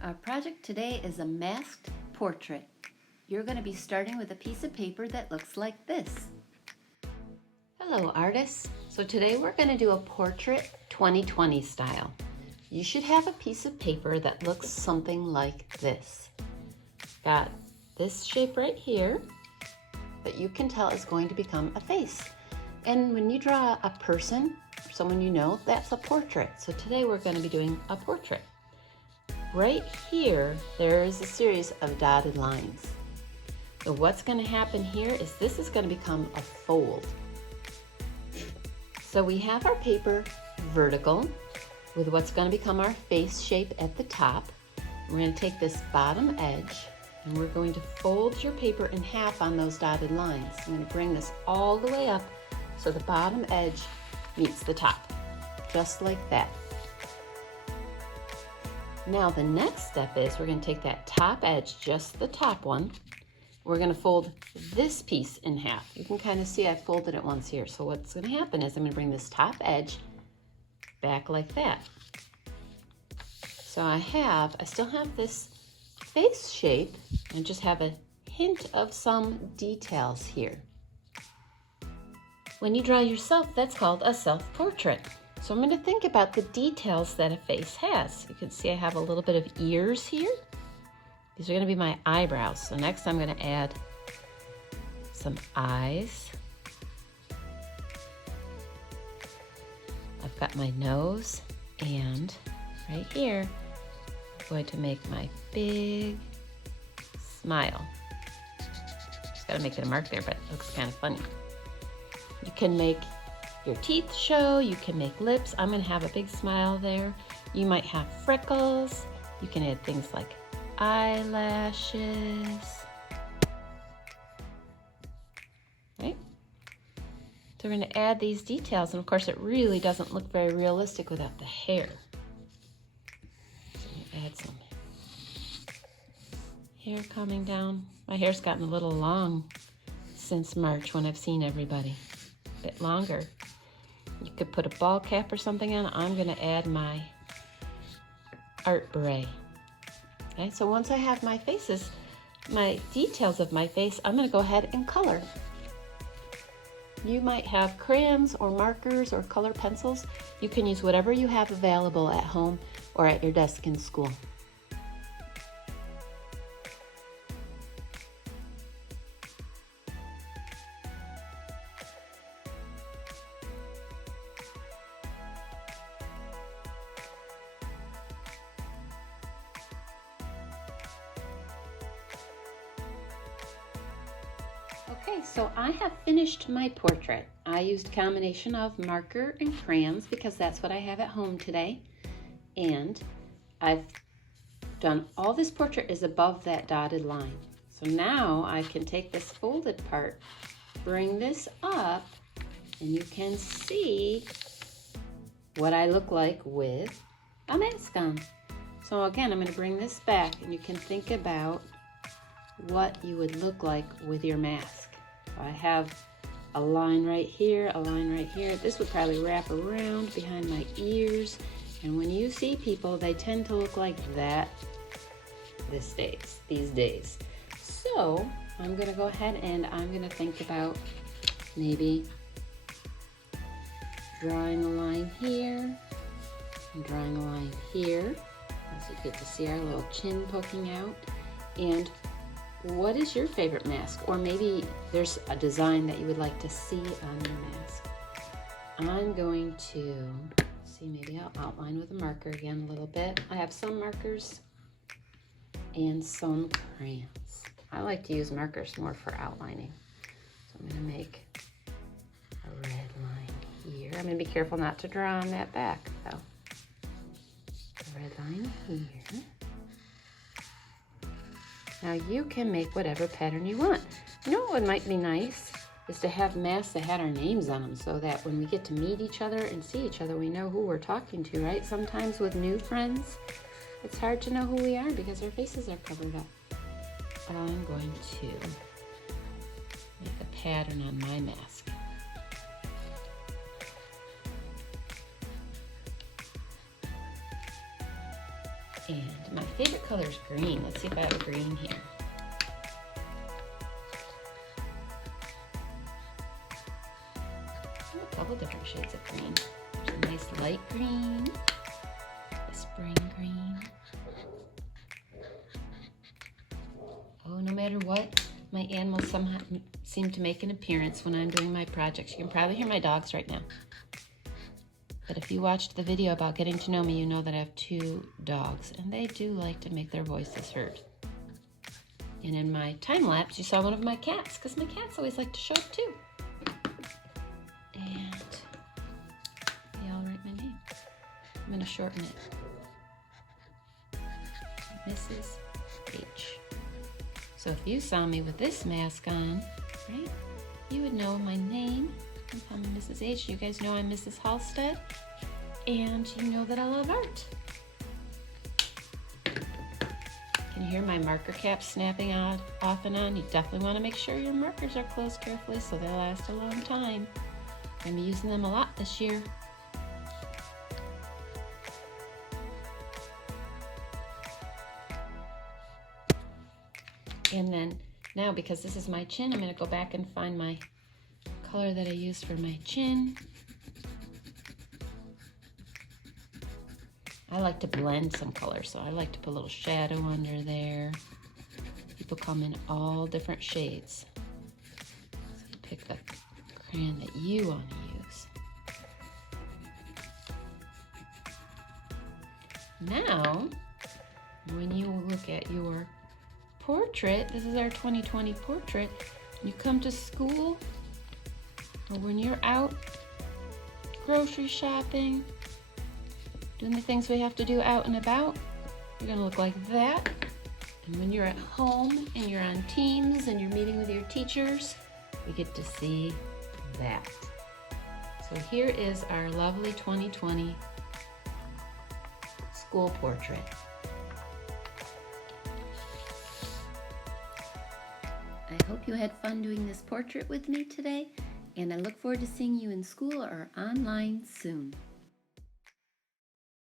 Our project today is a masked portrait. You're going to be starting with a piece of paper that looks like this. Hello artists. So today we're going to do a portrait 2020 style. You should have a piece of paper that looks something like this. Got this shape right here that you can tell is going to become a face. And when you draw a person or someone you know, that's a portrait. So today we're going to be doing a portrait. Right here, there is a series of dotted lines. So what's going to happen here is this is going to become a fold. So we have our paper vertical with what's going to become our face shape at the top. We're going to take this bottom edge and we're going to fold your paper in half on those dotted lines. I'm going to bring this all the way up so the bottom edge meets the top, just like that. Now the next step is we're going to take that top edge, just the top one. We're going to fold this piece in half. You can kind of see I folded it once here. So what's going to happen is I'm going to bring this top edge back like that. So I still have this face shape and just have a hint of some details here. When you draw yourself, that's called a self-portrait. So I'm going to think about the details that a face has. You can see I have a little bit of ears here. These are going to be my eyebrows. So next I'm going to add some eyes. I've got my nose, and right here I'm going to make my big smile. Just got to make it a mark there, but it looks kind of funny. You can make your teeth show, you can make lips. I'm going to have a big smile there. You might have freckles. You can add things like eyelashes. Right? So we're going to add these details, and of course it really doesn't look very realistic without the hair. So add some hair coming down. My hair's gotten a little long since March when I've seen everybody. A bit longer. You could put a ball cap or something on. I'm going to add my art beret. Okay, so once I have my faces, my details of my face, I'm going to go ahead and color. You might have crayons or markers or color pencils. You can use whatever you have available at home or at your desk in school. Okay, so I have finished my portrait. I used a combination of marker and crayons because that's what I have at home today. And I've done all this portrait is above that dotted line. So now I can take this folded part, bring this up, and you can see what I look like with a mask on. So again, I'm going to bring this back and you can think about what you would look like with your mask. So I have a line right here, a line right here. This would probably wrap around behind my ears. And when you see people, they tend to look like that these days. So I'm gonna go ahead and I'm gonna think about maybe drawing a line here and drawing a line here. As you get to see our little chin poking out. And what is your favorite mask? Or maybe there's a design that you would like to see on your mask. I'm going to see, maybe I'll outline with a marker again a little bit. I have some markers and some crayons. I like to use markers more for outlining. So I'm going to make a red line here. I'm going to be careful not to draw on that back though. A red line here. Now you can make whatever pattern you want. You know what might be nice is to have masks that had our names on them so that when we get to meet each other and see each other, we know who we're talking to, right? Sometimes with new friends, it's hard to know who we are because our faces are covered up. I'm going to make a pattern on my mask. And my favorite color is green. Let's see if I have a green here. A couple different shades of green. There's a nice light green, a spring green. Oh, no matter what, my animals somehow seem to make an appearance when I'm doing my projects. You can probably hear my dogs right now. But if you watched the video about getting to know me, you know that I have 2 dogs, and they do like to make their voices heard. And in my time lapse, you saw one of my cats, because my cats always like to show up too. And they all write my name. I'm going to shorten it. Mrs. H. So if you saw me with this mask on, right, you would know my name. I'm Mrs. H. You guys know I'm Mrs. Halstead, and you know that I love art. Can you hear my marker cap snapping off and on? You definitely want to make sure your markers are closed carefully so they'll last a long time. I'm going to be using them a lot this year. And then now, because this is my chin, I'm going to go back and find my color that I used for my chin. I like to blend some color, so I like to put a little shadow under there. People come in all different shades. So you pick the crayon that you want to use. Now, when you look at your portrait, this is our 2020 portrait, you come to school, or when you're out grocery shopping, doing the things we have to do out and about, you're gonna look like that. And when you're at home and you're on Teams and you're meeting with your teachers, we get to see that. So here is our lovely 2020 school portrait. I hope you had fun doing this portrait with me today, and I look forward to seeing you in school or online soon.